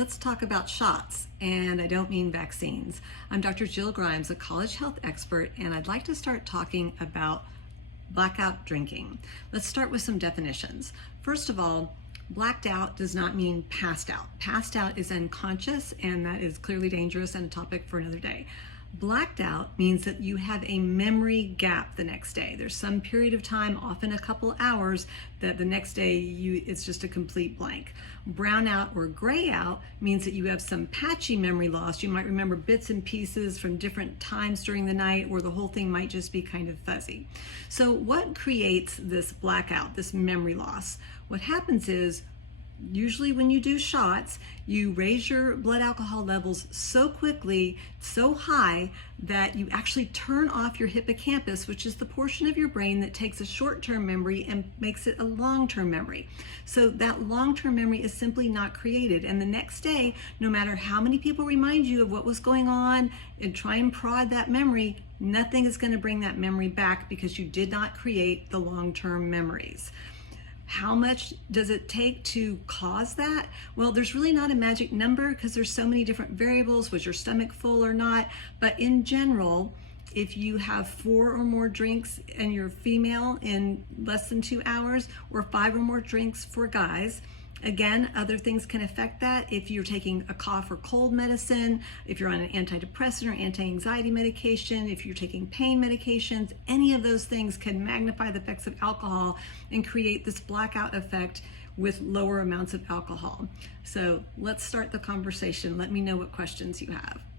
Let's talk about shots, and I don't mean vaccines. I'm Dr. Jill Grimes, a college health expert, and I'd like to start talking about blackout drinking. Let's start with some definitions. First of all, blacked out does not mean passed out. Passed out is unconscious, and that is clearly dangerous and a topic for another day. Blacked out means that you have a memory gap the next day. There's some period of time, often a couple hours, that the next day it's just a complete blank. Brown out or gray out means that you have some patchy memory loss. You might remember bits and pieces from different times during the night, or the whole thing might just be kind of fuzzy. So what creates this blackout, this memory loss? What happens is, usually when you do shots, you raise your blood alcohol levels so quickly, so high, that you actually turn off your hippocampus, which is the portion of your brain that takes a short-term memory and makes it a long-term memory. So that long-term memory is simply not created. And the next day, no matter how many people remind you of what was going on and try and prod that memory, nothing is going to bring that memory back because you did not create the long-term memories. How much does it take to cause that? Well, there's really not a magic number because there's so many different variables. Was your stomach full or not? But in general, if you have 4 or more drinks and you're female in less than 2 hours, or 5 or more drinks for guys, again, other things can affect that. If you're taking a cough or cold medicine, if you're on an antidepressant or anti-anxiety medication, if you're taking pain medications, any of those things can magnify the effects of alcohol and create this blackout effect with lower amounts of alcohol. So let's start the conversation. Let me know what questions you have.